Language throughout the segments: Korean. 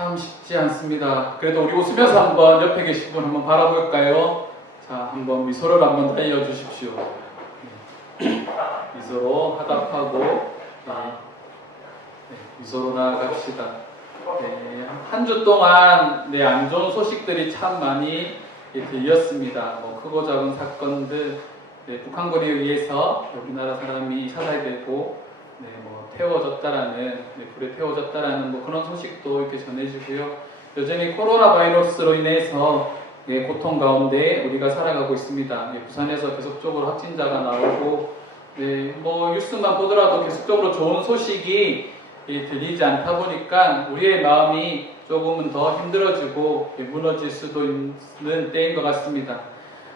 참 쉽지 않습니다. 그래도 우리 웃으면서 한번 옆에 계신 분 한번 바라볼까요? 자, 한번 미소를 한번 달려주십시오. 미소로 화답하고 미소로 나아갑시다. 한 주 동안 안 좋은 소식들이 참 많이 들렸습니다. 크고 작은 사건들, 북한군에 의해서 우리나라 사람이 살아야 되고 태워졌다라는, 불에 태워졌다라는 그런 소식도 이렇게 전해지고요. 여전히 코로나 바이러스로 인해서 고통 가운데 우리가 살아가고 있습니다. 부산에서 계속적으로 확진자가 나오고, 뉴스만 보더라도 계속적으로 좋은 소식이 들리지 않다 보니까 우리의 마음이 조금은 더 힘들어지고 무너질 수도 있는 때인 것 같습니다.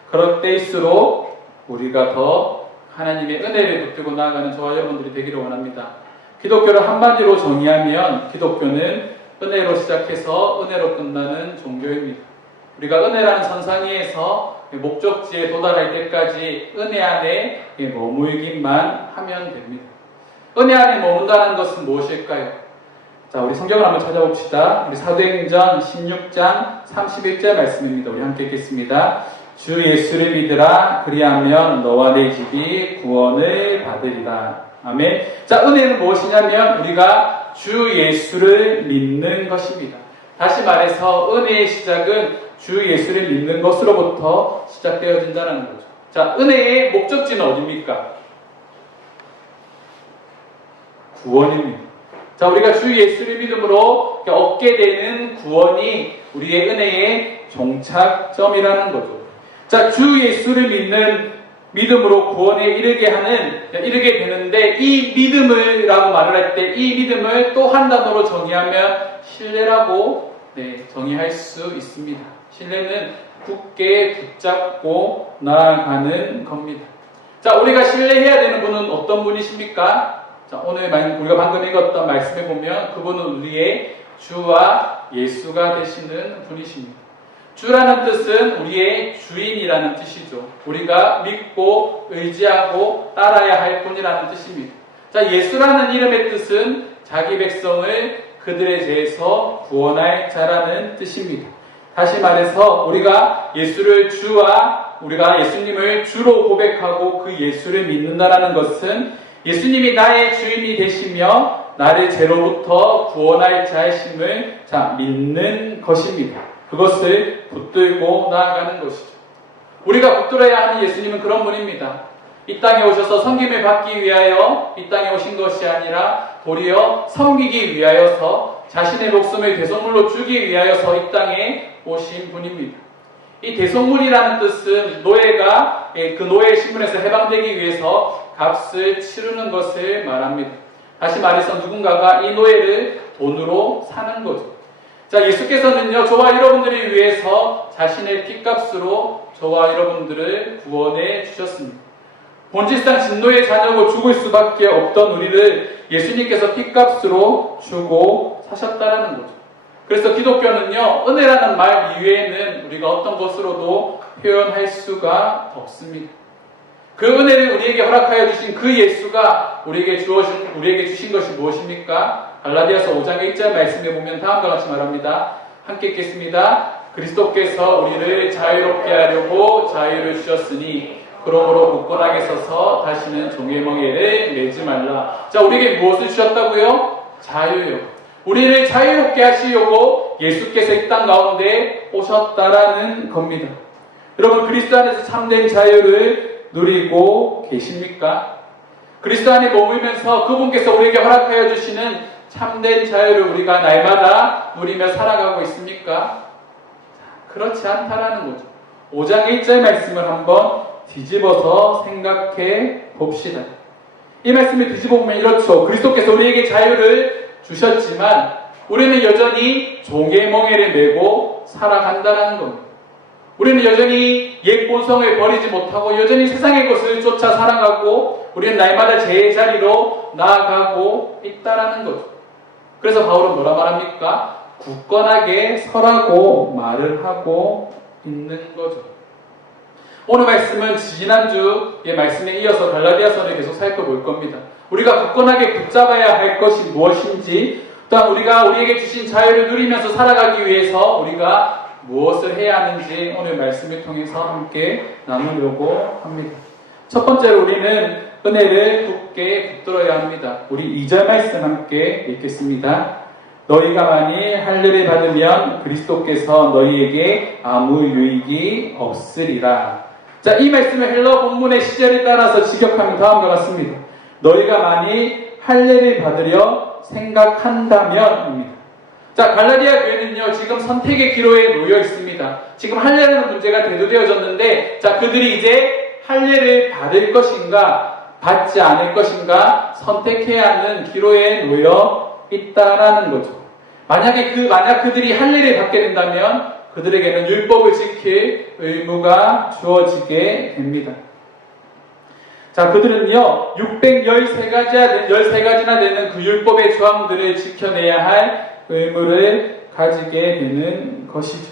그럴 때일수록 우리가 더 하나님의 은혜를 붙들고 나아가는 저와 여러분들이 되기를 원합니다. 기독교를 한마디로 정의하면 기독교는 은혜로 시작해서 은혜로 끝나는 종교입니다. 우리가 은혜라는 선상 위에서 목적지에 도달할 때까지 은혜 안에 머물기만 하면 됩니다. 은혜 안에 머문다는 것은 무엇일까요? 자, 우리 성경을 한번 찾아봅시다. 우리 사도행전 16장 31절 말씀입니다. 우리 함께 읽겠습니다. 주 예수를 믿으라. 그리하면 너와 내 집이 구원을 받으리라. 아멘. 자, 은혜는 무엇이냐면 우리가 주 예수를 믿는 것입니다. 다시 말해서 은혜의 시작은 주 예수를 믿는 것으로부터 시작되어진다는 거죠. 자, 은혜의 목적지는 어디입니까? 구원입니다. 자, 우리가 주 예수를 믿음으로 얻게 되는 구원이 우리의 은혜의 종착점이라는 거죠. 자, 주 예수를 믿는 믿음으로 구원에 이르게 되는데, 이 믿음을라고 말을 할 때 이 믿음을 또 한 단어로 정의하면 신뢰라고 정의할 수 있습니다. 신뢰는 굳게 붙잡고 나아가는 겁니다. 자, 우리가 신뢰해야 되는 분은 어떤 분이십니까? 자, 오늘 우리가 방금 읽었던 말씀에 보면 그분은 우리의 주와 예수가 되시는 분이십니다. 주라는 뜻은 우리의 주인이라는 뜻이죠. 우리가 믿고 의지하고 따라야 할 분이라는 뜻입니다. 자, 예수라는 이름의 뜻은 자기 백성을 그들의 죄에서 구원할 자라는 뜻입니다. 다시 말해서 우리가 예수를 주와 우리가 예수님을 주로 고백하고 그 예수를 믿는다라는 것은 예수님이 나의 주인이 되시며 나를 죄로부터 구원할 자이심을 믿는 것입니다. 그것을 붙들고 나아가는 것이죠. 우리가 붙들어야 하는 예수님은 그런 분입니다. 이 땅에 오셔서 섬김을 받기 위하여 이 땅에 오신 것이 아니라 도리어 섬기기 위하여서 자신의 목숨을 대속물로 주기 위하여서 이 땅에 오신 분입니다. 이 대속물이라는 뜻은 노예가 그 노예의 신분에서 해방되기 위해서 값을 치르는 것을 말합니다. 다시 말해서 누군가가 이 노예를 돈으로 사는 거죠. 자, 예수께서는요, 저와 여러분들을 위해서 자신의 핏값으로 저와 여러분들을 구원해 주셨습니다. 본질상 진노의 자녀고 죽을 수밖에 없던 우리를 예수님께서 핏값으로 주고 사셨다라는 거죠. 그래서 기독교는요, 은혜라는 말 이외에는 우리가 어떤 것으로도 표현할 수가 없습니다. 그 은혜를 우리에게 허락하여 주신 그 예수가 우리에게 주신 것이 무엇입니까? 갈라디아서 5장 1절 말씀에 보면 다음과 같이 말합니다. 함께 읽겠습니다. 그리스도께서 우리를 자유롭게 하려고 자유를 주셨으니 그러므로 굳건하게 서서 다시는 종의 멍에를 매지 말라. 자, 우리에게 무엇을 주셨다고요? 자유요. 우리를 자유롭게 하시려고 예수께서 이 땅 가운데 오셨다라는 겁니다. 여러분, 그리스도 안에서 참된 자유를 누리고 계십니까? 그리스도 안에 머물면서 그분께서 우리에게 허락하여 주시는 참된 자유를 우리가 날마다 누리며 살아가고 있습니까? 그렇지 않다라는 거죠. 5장 1절 말씀을 한번 뒤집어서 생각해 봅시다. 이 말씀을 뒤집어 보면 이렇죠. 그리스도께서 우리에게 자유를 주셨지만 우리는 여전히 종의 멍에를 메고 살아간다는 겁니다. 우리는 여전히 옛 본성을 버리지 못하고 여전히 세상의 것을 쫓아 살아가고 우리는 날마다 제자리로 나아가고 있다라는 거죠. 그래서 바울은 뭐라 말합니까? 굳건하게 서라고 말을 하고 있는 거죠. 오늘 말씀은 지난주의 말씀에 이어서 갈라디아서를 계속 살펴볼 겁니다. 우리가 굳건하게 붙잡아야 할 것이 무엇인지, 또 또한 우리가 우리에게 주신 자유를 누리면서 살아가기 위해서 우리가 무엇을 해야 하는지 오늘 말씀을 통해서 함께 나누려고 합니다. 첫 번째로 우리는 은혜를 굳게 붙들어야 합니다. 우리 2절 말씀 함께 읽겠습니다. 너희가 만일 할례를 받으면 그리스도께서 너희에게 아무 유익이 없으리라. 자, 이 말씀을 헬러 본문의 시제를 따라서 직역하면 다음과 같습니다. 너희가 만일 할례를 받으려 생각한다면입니다. 자, 갈라디아 교회는요, 지금 선택의 기로에 놓여 있습니다. 지금 할례라는 문제가 대두되어졌는데, 자, 그들이 이제 할례를 받을 것인가, 받지 않을 것인가, 선택해야 하는 기로에 놓여 있다라는 거죠. 만약 그들이 할례를 받게 된다면, 그들에게는 율법을 지킬 의무가 주어지게 됩니다. 자, 그들은요, 613가지나 되는 그 율법의 조항들을 지켜내야 할 의무를 가지게 되는 것이죠.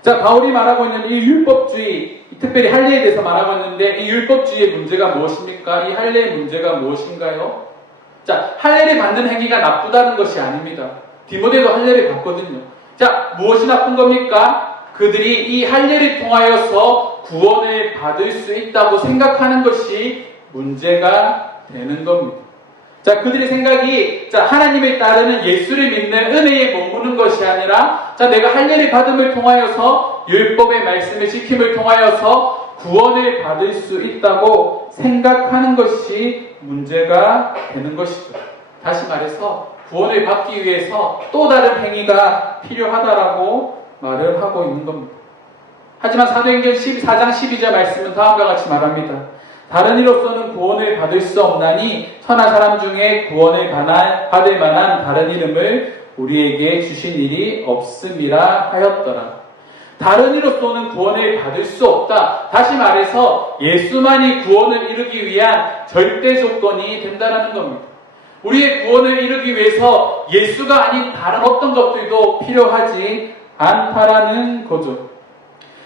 자, 바울이 말하고 있는 이 율법주의, 특별히 할례에 대해서 말하고 있는데, 이 율법주의의 문제가 무엇입니까? 이 할례의 문제가 무엇인가요? 자, 할례를 받는 행위가 나쁘다는 것이 아닙니다. 디모데도 할례를 받거든요. 자, 무엇이 나쁜 겁니까? 그들이 이 할례를 통하여서 구원을 받을 수 있다고 생각하는 것이 문제가 되는 겁니다. 자, 그들의 생각이, 자, 하나님을 따르는 예수를 믿는 은혜에 머무는 것이 아니라, 자, 내가 할례를 받음을 통하여서 율법의 말씀을 지킴을 통하여서 구원을 받을 수 있다고 생각하는 것이 문제가 되는 것이죠. 다시 말해서 구원을 받기 위해서 또 다른 행위가 필요하다라고 말을 하고 있는 겁니다. 하지만 사도행전 14장 12절 말씀은 다음과 같이 말합니다. 다른 이로서는 구원을 받을 수 없나니 선한 사람 중에 구원을 받을 만한 다른 이름을 우리에게 주신 일이 없음이라 하였더라. 다른 이로서는 구원을 받을 수 없다. 다시 말해서 예수만이 구원을 이루기 위한 절대 조건이 된다는 겁니다. 우리의 구원을 이루기 위해서 예수가 아닌 다른 어떤 것들도 필요하지 않다라는 거죠.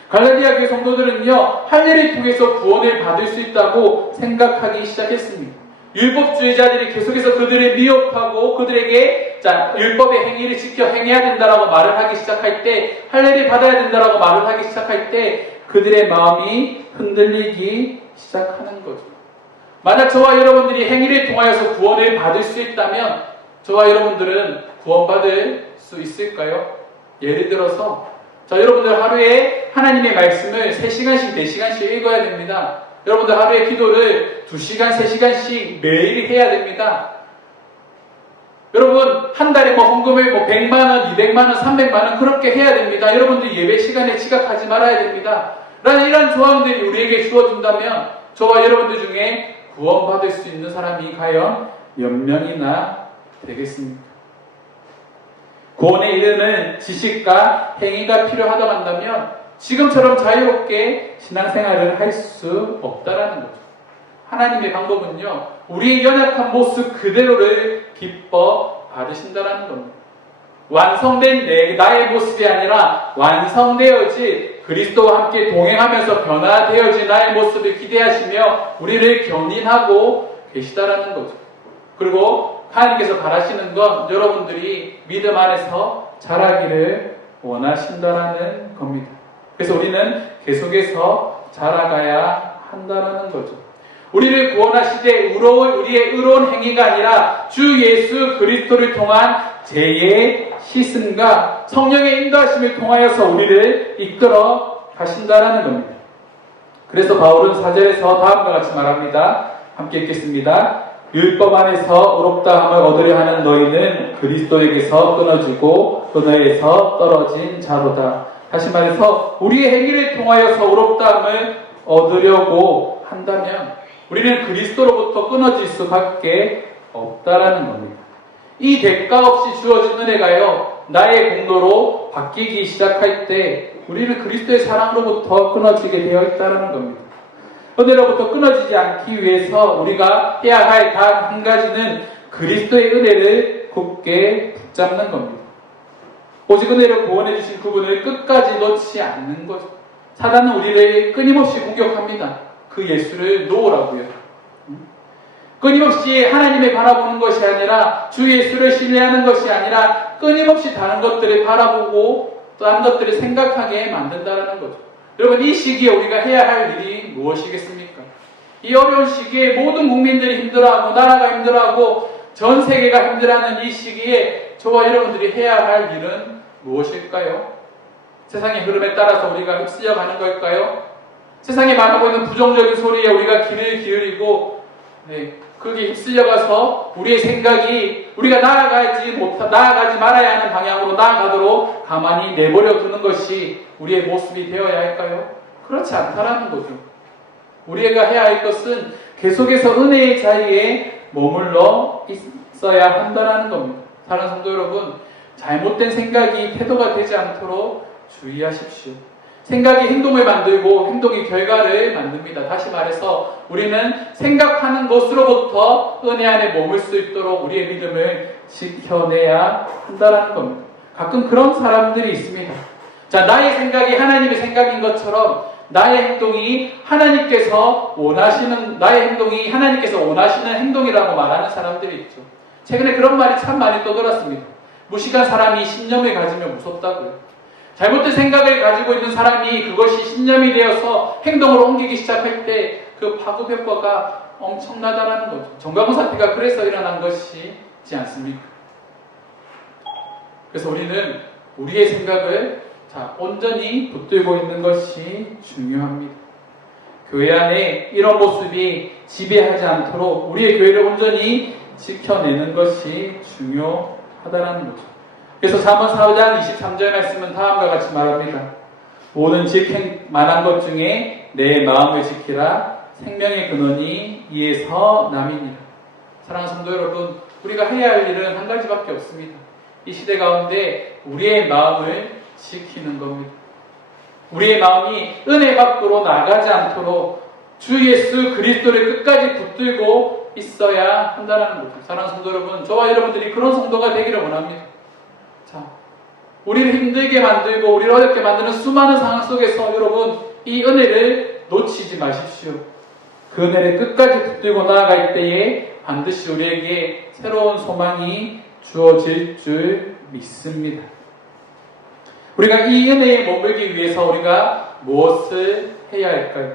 갈라디아 교회 성도들은요, 할례를 통해서 구원을 받을 수 있다고 생각하기 시작했습니다. 율법주의자들이 계속해서 그들을 미혹하고 그들에게, 자, 율법의 행위를 지켜 행해야 된다라고 말을 하기 시작할 때, 할례를 받아야 된다라고 말을 하기 시작할 때 그들의 마음이 흔들리기 시작하는 거죠. 만약 저와 여러분들이 행위를 통하여서 구원을 받을 수 있다면 저와 여러분들은 구원받을 수 있을까요? 예를 들어서, 자, 여러분들 하루에 하나님의 말씀을 3시간씩, 4시간씩 읽어야 됩니다. 여러분들 하루에 기도를 2시간, 3시간씩 매일 해야 됩니다. 여러분, 한 달에 헌금을 100만원, 200만원, 300만원 그렇게 해야 됩니다. 여러분들 예배 시간에 지각하지 말아야 됩니다. 라는 이런 조항들이 우리에게 주어진다면 저와 여러분들 중에 구원받을 수 있는 사람이 과연 몇 명이나 되겠습니까? 구원에 이르는 지식과 행위가 필요하다고 한다면 지금처럼 자유롭게 신앙생활을 할 수 없다라는 거죠. 하나님의 방법은요, 우리의 연약한 모습 그대로를 기뻐 받으신다라는 겁니다. 완성된 나의 모습이 아니라 완성되어질 그리스도와 함께 동행하면서 변화되어질 나의 모습을 기대하시며 우리를 견인하고 계시다라는 거죠. 그리고 하나님께서 바라시는 건 여러분들이 믿음 안에서 자라기를 원하신다라는 겁니다. 그래서 우리는 계속해서 자라가야 한다라는 거죠. 우리를 구원하시되 우리의 의로운 행위가 아니라 주 예수 그리스도를 통한 죄의 씻음과 성령의 인도하심을 통하여서 우리를 이끌어 가신다라는 겁니다. 그래서 바울은 4절에서 다음과 같이 말합니다. 함께 읽겠습니다. 율법 안에서 의롭다함을 얻으려 하는 너희는 그리스도에게서 끊어지고 그너에서 떨어진 자로다. 다시 말해서 우리의 행위를 통하여서 의롭다함을 얻으려고 한다면 우리는 그리스도로부터 끊어질 수밖에 없다라는 겁니다. 이 대가 없이 주어진 은혜가요, 나의 공로로 바뀌기 시작할 때 우리는 그리스도의 사랑으로부터 끊어지게 되어 있다는 겁니다. 은혜로부터 끊어지지 않기 위해서 우리가 해야 할 단 한 가지는 그리스도의 은혜를 굳게 붙잡는 겁니다. 오직 은혜로 구원해 주신 그분을 끝까지 놓지 않는 거죠. 사단은 우리를 끊임없이 공격합니다. 그 예수를 놓으라고요. 끊임없이 하나님을 바라보는 것이 아니라 주 예수를 신뢰하는 것이 아니라 끊임없이 다른 것들을 바라보고 또 다른 것들을 생각하게 만든다는 거죠. 여러분, 이 시기에 우리가 해야 할 일이 무엇이겠습니까? 이 어려운 시기에 모든 국민들이 힘들어하고 나라가 힘들어하고 전 세계가 힘들어하는 이 시기에 저와 여러분들이 해야 할 일은 무엇일까요? 세상의 흐름에 따라서 우리가 휩쓸려 가는 걸까요? 세상에 말하고 있는 부정적인 소리에 우리가 귀를 기울이고 거기에 휩쓸려가서 우리의 생각이 우리가 나아가지 말아야 하는 방향으로 나아가도록 가만히 내버려 두는 것이 우리의 모습이 되어야 할까요? 그렇지 않다라는 거죠. 우리가 해야 할 것은 계속해서 은혜의 자리에 머물러 있어야 한다는 겁니다. 사랑하는 성도 여러분, 잘못된 생각이 태도가 되지 않도록 주의하십시오. 생각이 행동을 만들고 행동이 결과를 만듭니다. 다시 말해서 우리는 생각하는 것으로부터 은혜 안에 머물 수 있도록 우리의 믿음을 지켜내야 한다는 겁니다. 가끔 그런 사람들이 있습니다. 자, 나의 생각이 하나님의 생각인 것처럼 나의 행동이 하나님께서 원하시는 행동이라고 말하는 사람들이 있죠. 최근에 그런 말이 참 많이 떠돌았습니다. 무식한 사람이 신념을 가지면 무섭다고요. 잘못된 생각을 가지고 있는 사람이 그것이 신념이 되어서 행동으로 옮기기 시작할 때 그 파급 효과가 엄청나다라는 거죠. 정광훈 사태가 그래서 일어난 것이지 않습니까? 그래서 우리는 우리의 생각을 온전히 붙들고 있는 것이 중요합니다. 교회 안에 이런 모습이 지배하지 않도록 우리의 교회를 온전히 지켜내는 것이 중요하다는 거죠. 그래서 잠언 4장 23절 말씀은 다음과 같이 말합니다. 모든 지킬 만한 것 중에 내 마음을 지키라. 생명의 근원이 이에서 남이니라. 사랑하는 성도 여러분, 우리가 해야 할 일은 한 가지밖에 없습니다. 이 시대 가운데 우리의 마음을 지키는 겁니다. 우리의 마음이 은혜 밖으로 나가지 않도록 주 예수 그리스도를 끝까지 붙들고 있어야 한다는 거죠. 사랑하는 성도 여러분, 저와 여러분들이 그런 성도가 되기를 원합니다. 우리를 힘들게 만들고 우리를 어렵게 만드는 수많은 상황 속에서 여러분, 이 은혜를 놓치지 마십시오. 그 은혜를 끝까지 붙들고 나아갈 때에 반드시 우리에게 새로운 소망이 주어질 줄 믿습니다. 우리가 이 은혜에 머물기 위해서 우리가 무엇을 해야 할까요?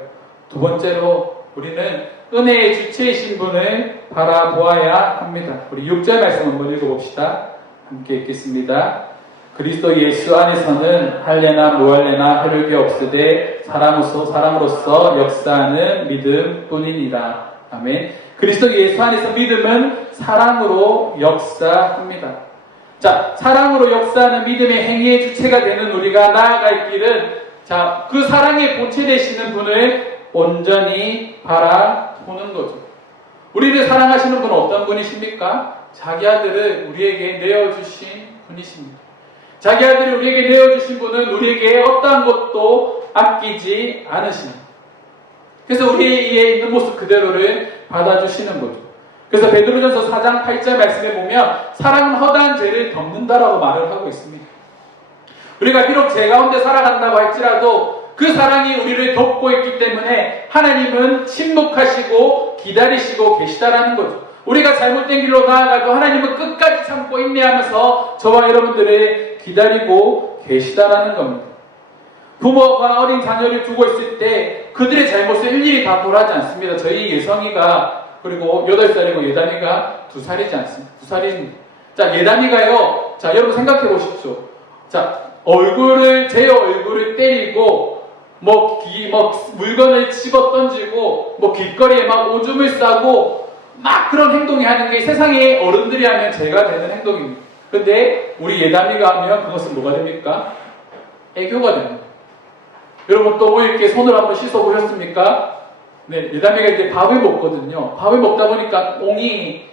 두 번째로 우리는 은혜의 주체이신 분을 바라보아야 합니다. 우리 6절 말씀 한번 읽어봅시다. 함께 읽겠습니다. 그리스도 예수 안에서는 할례나 무할례나 혈육이 없으되 사람으로서 역사하는 믿음 뿐이니라. 아멘. 그리스도 예수 안에서 믿음은 사랑으로 역사합니다. 자, 사랑으로 역사하는 믿음의 행위의 주체가 되는 우리가 나아갈 길은 그 사랑의 본체 되시는 분을 온전히 바라보는 거죠. 우리를 사랑하시는 분은 어떤 분이십니까? 자기 아들을 우리에게 내어주신 분이십니다. 자기 아들을 우리에게 내어주신 분은 우리에게 어떠한 것도 아끼지 않으십니다. 그래서 우리의 있는 모습 그대로를 받아주시는 거죠. 그래서 베드로전서 4장 8절 말씀에 보면 사랑은 허다한 죄를 덮는다라고 말을 하고 있습니다. 우리가 비록 죄 가운데 살아간다고 할지라도 그 사랑이 우리를 덮고 있기 때문에 하나님은 침묵하시고 기다리시고 계시다라는 거죠. 우리가 잘못된 길로 나아가도 하나님은 끝까지 참고 인내하면서 저와 여러분들을 기다리고 계시다라는 겁니다. 부모가 어린 자녀를 두고 있을 때 그들의 잘못을 일일이 다 보라지 않습니다. 저희 예성이가 그리고 8살이고 예담이가 2살이지 않습니다. 2살입니다. 자, 예담이가요. 자, 여러분 생각해 보십시오. 자, 제 얼굴을 때리고 물건을 집어 던지고 길거리에 막 오줌을 싸고 막 그런 행동이 하는 게 세상의 어른들이 하면 죄가 되는 행동입니다. 근데 우리 예담이가 하면 그것은 뭐가 됩니까? 애교가 됩니다. 여러분 또 이렇게 손을 한번 씻어 보셨습니까? 네, 예담이가 이제 밥을 먹거든요. 밥을 먹다 보니까 똥이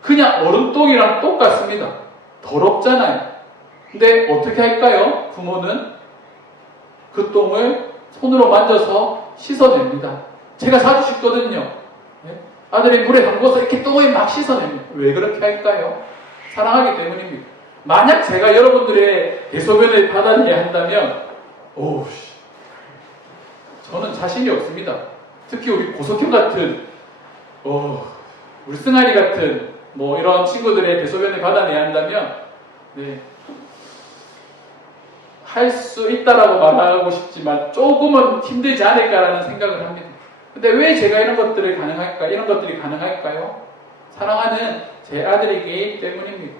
그냥 얼음똥이랑 똑같습니다. 더럽잖아요. 근데 어떻게 할까요? 부모는 그 똥을 손으로 만져서 씻어냅니다. 제가 자주 씻거든요. 네? 아들이 물에 담궈서 이렇게 똥을 막 씻어냅니다. 왜 그렇게 할까요? 사랑하기 때문입니다. 만약 제가 여러분들의 대소변을 받아내야 한다면 저는 자신이 없습니다. 특히 우리 고석현 같은 우리 승환이 같은 뭐 이런 친구들의 대소변을 받아내야 한다면 네, 할 수 있다라고 말하고 싶지만 조금은 힘들지 않을까라는 생각을 합니다. 근데 왜 제가 이런 것들이 가능할까요? 사랑하는 제 아들이기 때문입니다.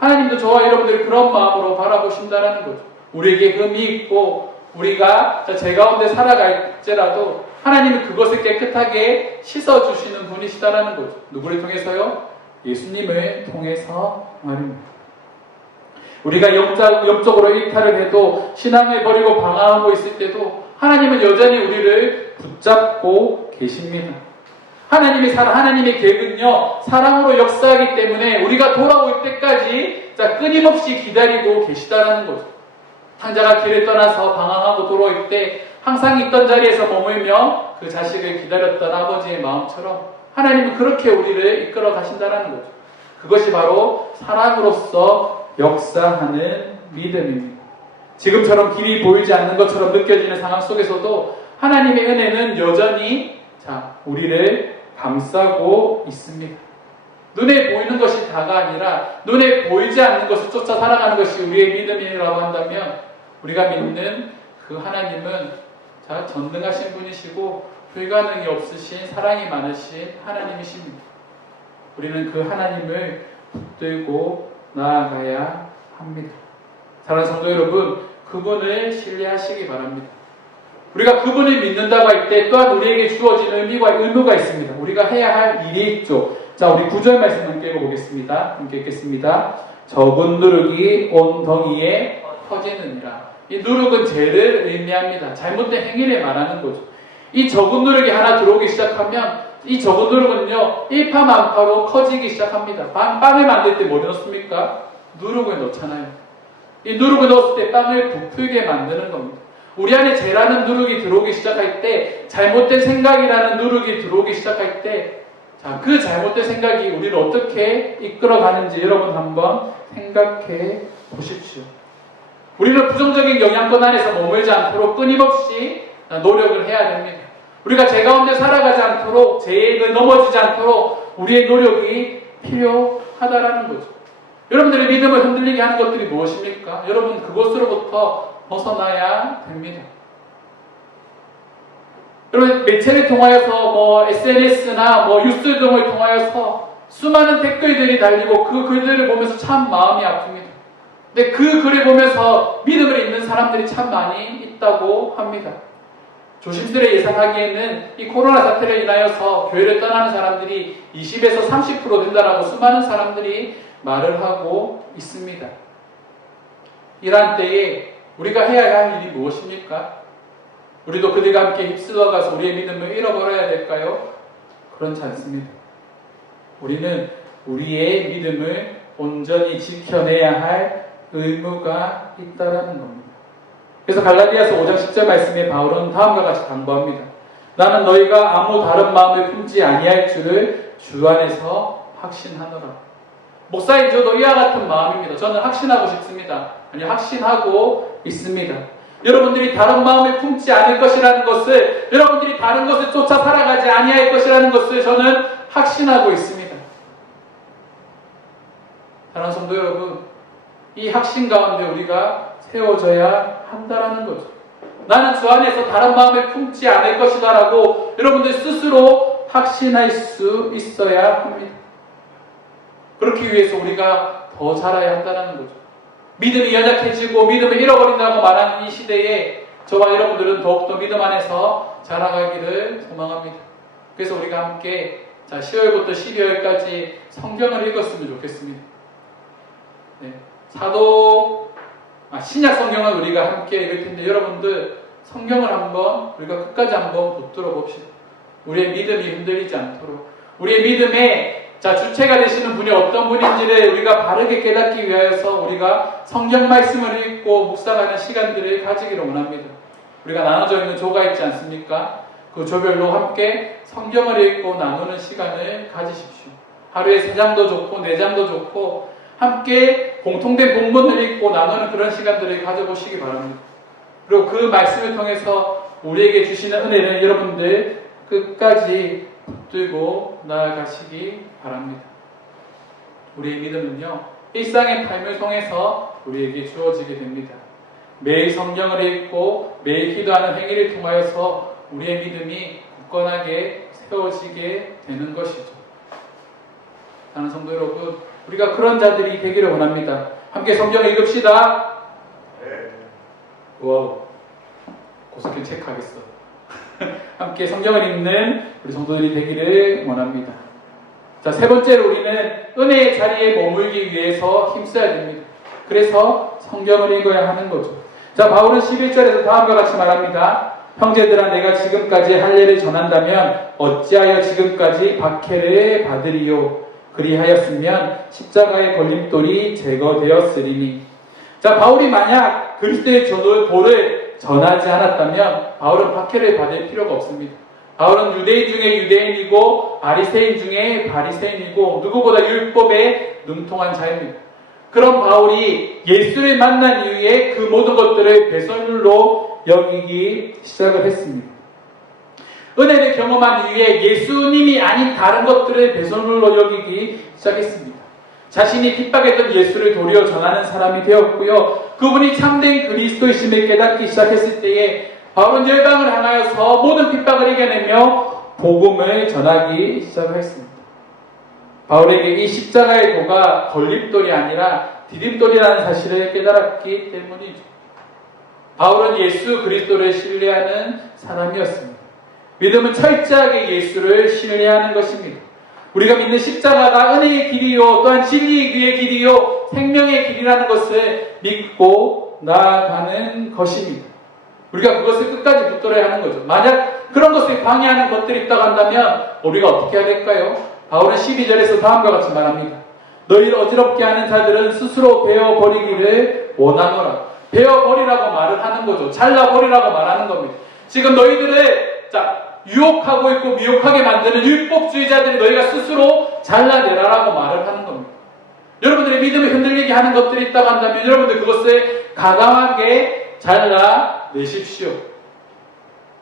하나님도 저와 여러분들이 그런 마음으로 바라보신다라는 거죠. 우리에게 흠이 있고 우리가 제 가운데 살아갈지라도 하나님은 그것을 깨끗하게 씻어주시는 분이시다라는 거죠. 누구를 통해서요? 예수님을 통해서 말입니다. 우리가 영적으로 이탈을 해도 신앙을 버리고 방황하고 있을 때도 하나님은 여전히 우리를 붙잡고 계십니다. 하나님의 계획은요, 사랑으로 역사하기 때문에 우리가 돌아올 때까지 끊임없이 기다리고 계시다라는 거죠. 탕자가 길을 떠나서 방황하고 돌아올 때 항상 있던 자리에서 머물며 그 자식을 기다렸던 아버지의 마음처럼 하나님은 그렇게 우리를 이끌어 가신다는 거죠. 그것이 바로 사랑으로서 역사하는 믿음입니다. 지금처럼 길이 보이지 않는 것처럼 느껴지는 상황 속에서도 하나님의 은혜는 여전히 우리를 감싸고 있습니다. 눈에 보이는 것이 다가 아니라 눈에 보이지 않는 것을 쫓아 살아가는 것이 우리의 믿음이라고 한다면 우리가 믿는 그 하나님은 전능하신 분이시고 불가능이 없으신 사랑이 많으신 하나님이십니다. 우리는 그 하나님을 붙들고 나아가야 합니다. 사랑하는 성도 여러분, 그분을 신뢰하시기 바랍니다. 우리가 그분을 믿는다고 할 때 또한 우리에게 주어진 의무가 있습니다. 우리가 해야 할 일이 있죠. 자, 우리 9절 말씀 함께 읽어보겠습니다. 함께 읽겠습니다. 적은 누룩이 온 덩이에 터지느니라. 이 누룩은 죄를 의미합니다. 잘못된 행위를 말하는 거죠. 이 적은 누룩이 하나 들어오기 시작하면 이 적은 누룩은요, 일파만파로 커지기 시작합니다. 빵을 만들 때 뭐 넣습니까? 누룩을 넣잖아요. 이 누룩을 넣었을 때 빵을 부풀게 만드는 겁니다. 우리 안에 죄라는 누룩이 들어오기 시작할 때, 잘못된 생각이라는 누룩이 들어오기 시작할 때, 그 잘못된 생각이 우리를 어떻게 이끌어가는지 여러분 한번 생각해 보십시오. 우리는 부정적인 영향권 안에서 머물지 않도록 끊임없이 노력을 해야 됩니다. 우리가 죄 가운데 살아가지 않도록, 죄에 넘어지지 않도록 우리의 노력이 필요하다라는 거죠. 여러분들의 믿음을 흔들리게 하는 것들이 무엇입니까? 여러분 그것으로부터 벗어나야 됩니다. 여러분 매체를 통하여서 SNS나 뉴스 등을 통하여서 수많은 댓글들이 달리고 그 글들을 보면서 참 마음이 아픕니다. 근데 그 글을 보면서 믿음을 잃는 사람들이 참 많이 있다고 합니다. 조심스레 예상하기에는 이 코로나 사태를 인하여서 교회를 떠나는 사람들이 20에서 30% 된다라고 수많은 사람들이 말을 하고 있습니다. 이러한 때에 우리가 해야 할 일이 무엇입니까? 우리도 그들과 함께 휩쓸려가서 우리의 믿음을 잃어버려야 될까요? 그렇지 않습니다. 우리는 우리의 믿음을 온전히 지켜내야 할 의무가 있다라는 겁니다. 그래서 갈라디아서 5장 10절 말씀에 바울은 다음과 같이 당부합니다. 나는 너희가 아무 다른 마음을 품지 아니할 줄을 주 안에서 확신하노라. 목사인 저도 이와 같은 마음입니다. 저는 확신하고 싶습니다. 아니, 확신하고 있습니다. 여러분들이 다른 마음을 품지 않을 것이라는 것을, 여러분들이 다른 것을 쫓아 살아가지 아니할 것이라는 것을 저는 확신하고 있습니다. 사랑하는 성도 여러분, 이 확신 가운데 우리가 세워져야 한다라는 거죠. 나는 주 안에서 다른 마음을 품지 않을 것이다 라고 여러분들 스스로 확신할 수 있어야 합니다. 그렇기 위해서 우리가 더 자라야 한다는 거죠. 믿음이 연약해지고 믿음을 잃어버린다고 말하는 이 시대에 저와 여러분들은 더욱더 믿음 안에서 자라가기를 소망합니다. 그래서 우리가 함께 10월부터 12월까지 성경을 읽었으면 좋겠습니다. 네. 신약 성경을 우리가 함께 읽을 텐데 여러분들 성경을 한번 우리가 끝까지 한번 붙들어 봅시다. 우리의 믿음이 흔들리지 않도록, 우리의 믿음에 주체가 되시는 분이 어떤 분인지를 우리가 바르게 깨닫기 위하여서 우리가 성경 말씀을 읽고 묵상하는 시간들을 가지기를 원합니다. 우리가 나눠져 있는 조가 있지 않습니까? 그 조별로 함께 성경을 읽고 나누는 시간을 가지십시오. 하루에 3장도 좋고 4장도 좋고 함께 공통된 본문을 읽고 나누는 그런 시간들을 가져보시기 바랍니다. 그리고 그 말씀을 통해서 우리에게 주시는 은혜는 여러분들 끝까지 붙들고 나아가시기 바랍니다. 우리의 믿음은요, 일상의 삶을 통해서 우리에게 주어지게 됩니다. 매일 성경을 읽고 매일 기도하는 행위를 통하여서 우리의 믿음이 굳건하게 세워지게 되는 것이죠. 사랑하는 성도 여러분, 우리가 그런 자들이 되기를 원합니다. 함께 성경을 읽읍시다. 와우, 고속행 체크하겠어. 함께 성경을 읽는 우리 성도들이 되기를 원합니다. 자, 세 번째로 우리는 은혜의 자리에 머물기 위해서 힘써야 됩니다. 그래서 성경을 읽어야 하는 거죠. 자, 바울은 11절에서 다음과 같이 말합니다. 형제들아, 내가 지금까지 할례를 전한다면 어찌하여 지금까지 박해를 받으리요? 그리하였으면 십자가의 걸림돌이 제거되었으리니. 자, 바울이 만약 그리스도의 도를 전하지 않았다면 바울은 박해를 받을 필요가 없습니다. 바울은 유대인 중에 유대인이고 바리새인 중에 바리새인이고 누구보다 율법에 능통한 자입니다. 그런 바울이 예수를 만난 이후에 그 모든 것들을 배설물로 여기기 시작을 했습니다. 은혜를 경험한 이후에 예수님이 아닌 다른 것들을 배설물로 여기기 시작했습니다. 자신이 핍박했던 예수를 도리어 전하는 사람이 되었고요. 그분이 참된 그리스도이심을 깨닫기 시작했을 때에 바울은 열방을 향하여서 모든 핍박을 이겨내며 복음을 전하기 시작했습니다. 바울에게 이 십자가의 도가 걸림돌이 아니라 디딤돌이라는 사실을 깨달았기 때문이죠. 바울은 예수 그리스도를 신뢰하는 사람이었습니다. 믿음은 철저하게 예수를 신뢰하는 것입니다. 우리가 믿는 십자가가 은혜의 길이요, 또한 진리의 길이요, 생명의 길이라는 것을 믿고 나아가는 것입니다. 우리가 그것을 끝까지 붙들어야 하는 거죠. 만약 그런 것을 방해하는 것들이 있다고 한다면 우리가 어떻게 해야 될까요? 바울은 12절에서 다음과 같이 말합니다. 너희를 어지럽게 하는 자들은 스스로 베어버리기를 원하노라. 베어버리라고 말을 하는 거죠. 잘라버리라고 말하는 겁니다. 지금 너희들을 유혹하고 있고 미혹하게 만드는 율법주의자들이 너희가 스스로 잘라내라라고 말을 하는 겁니다. 여러분들의 믿음을 흔들리게 하는 것들이 있다고 한다면 여러분들 그것을 가감하게 잘라내십시오.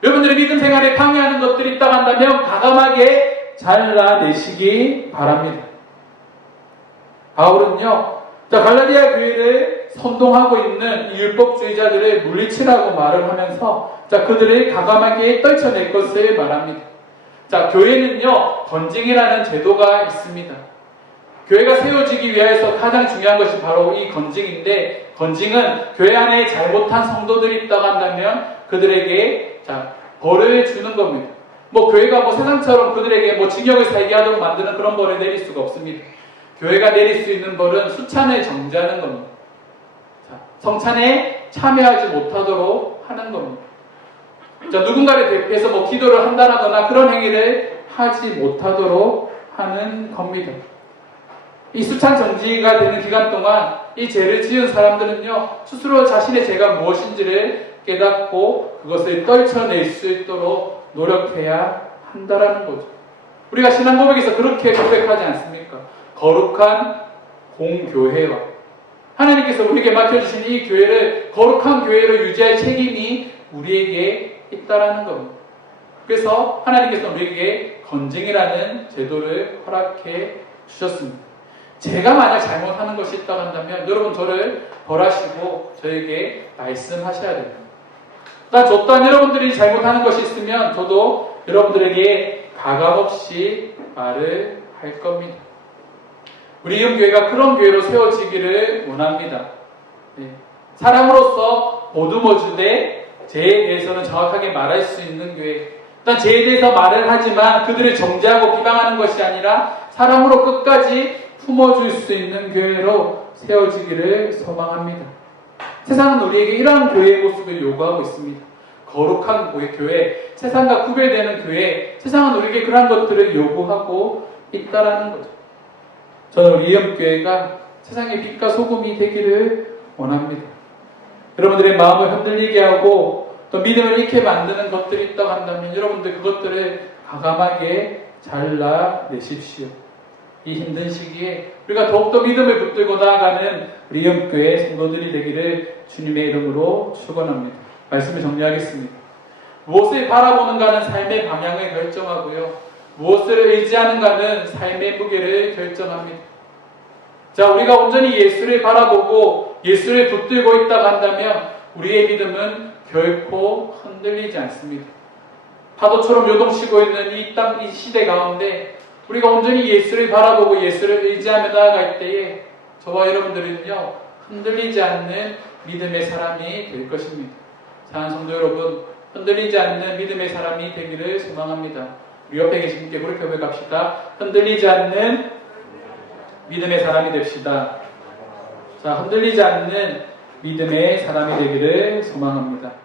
여러분들의 믿음 생활에 방해하는 것들이 있다고 한다면 가감하게 잘라내시기 바랍니다. 바울은요, 갈라디아 교회를 선동하고 있는 율법주의자들을 물리치라고 말을 하면서 그들을 가감하게 떨쳐낼 것을 말합니다. 교회는요, 건징이라는 제도가 있습니다. 교회가 세워지기 위해서 가장 중요한 것이 바로 이 건징인데, 건징은 교회 안에 잘못한 성도들이 있다고 한다면 그들에게 벌을 주는 겁니다. 교회가 세상처럼 그들에게 징역을 살게 하도록 만드는 그런 벌을 내릴 수가 없습니다. 교회가 내릴 수 있는 벌은 수찬을 정지하는 겁니다. 성찬에 참여하지 못하도록 하는 겁니다. 누군가를 대표해서 기도를 한다거나 그런 행위를 하지 못하도록 하는 겁니다. 이 수찬 정지가 되는 기간 동안 이 죄를 지은 사람들은요, 스스로 자신의 죄가 무엇인지를 깨닫고 그것을 떨쳐낼 수 있도록 노력해야 한다라는 거죠. 우리가 신앙 고백에서 그렇게 고백하지 않습니까? 거룩한 공교회와 하나님께서 우리에게 맡겨주신 이 교회를 거룩한 교회로 유지할 책임이 우리에게 있다라는 겁니다. 그래서 하나님께서 우리에게 건징이라는 제도를 허락해 주셨습니다. 제가 만약 잘못하는 것이 있다고 한다면 여러분 저를 벌하시고 저에게 말씀하셔야 됩니다. 저 또한 여러분들이 잘못하는 것이 있으면 저도 여러분들에게 가감없이 말을 할 겁니다. 우리 이음교회가 그런 교회로 세워지기를 원합니다. 사람으로서 보듬어주되 죄에 대해서는 정확하게 말할 수 있는 교회. 일단 죄에 대해서 말을 하지만 그들을 정죄하고 비방하는 것이 아니라 사람으로 끝까지 품어줄 수 있는 교회로 세워지기를 소망합니다. 세상은 우리에게 이러한 교회의 모습을 요구하고 있습니다. 거룩한 교회, 세상과 구별되는 교회, 세상은 우리에게 그러한 것들을 요구하고 있다라는 거죠. 저는 우리 이음교회가 세상의 빛과 소금이 되기를 원합니다. 여러분들의 마음을 흔들리게 하고 또 믿음을 잃게 만드는 것들이 있다고 한다면 여러분들 그것들을 과감하게 잘라내십시오. 이 힘든 시기에 우리가 더욱더 믿음을 붙들고 나아가는 우리 이음교회 성도들이 되기를 주님의 이름으로 축원합니다. 말씀을 정리하겠습니다. 무엇을 바라보는가는 삶의 방향을 결정하고요. 무엇을 의지하는가는 삶의 무게를 결정합니다. 자, 우리가 온전히 예수를 바라보고 예수를 붙들고 있다고 한다면 우리의 믿음은 결코 흔들리지 않습니다. 파도처럼 요동치고 있는 이 시대 가운데 우리가 온전히 예수를 바라보고 예수를 의지하며 나아갈 때에 저와 여러분들은요, 흔들리지 않는 믿음의 사람이 될 것입니다. 사랑하는 성도 여러분, 흔들리지 않는 믿음의 사람이 되기를 소망합니다. 우리 옆에 계신 분께 무릎 펴 갑시다. 흔들리지 않는 믿음의 사람이 됩시다. 자, 흔들리지 않는 믿음의 사람이 되기를 소망합니다.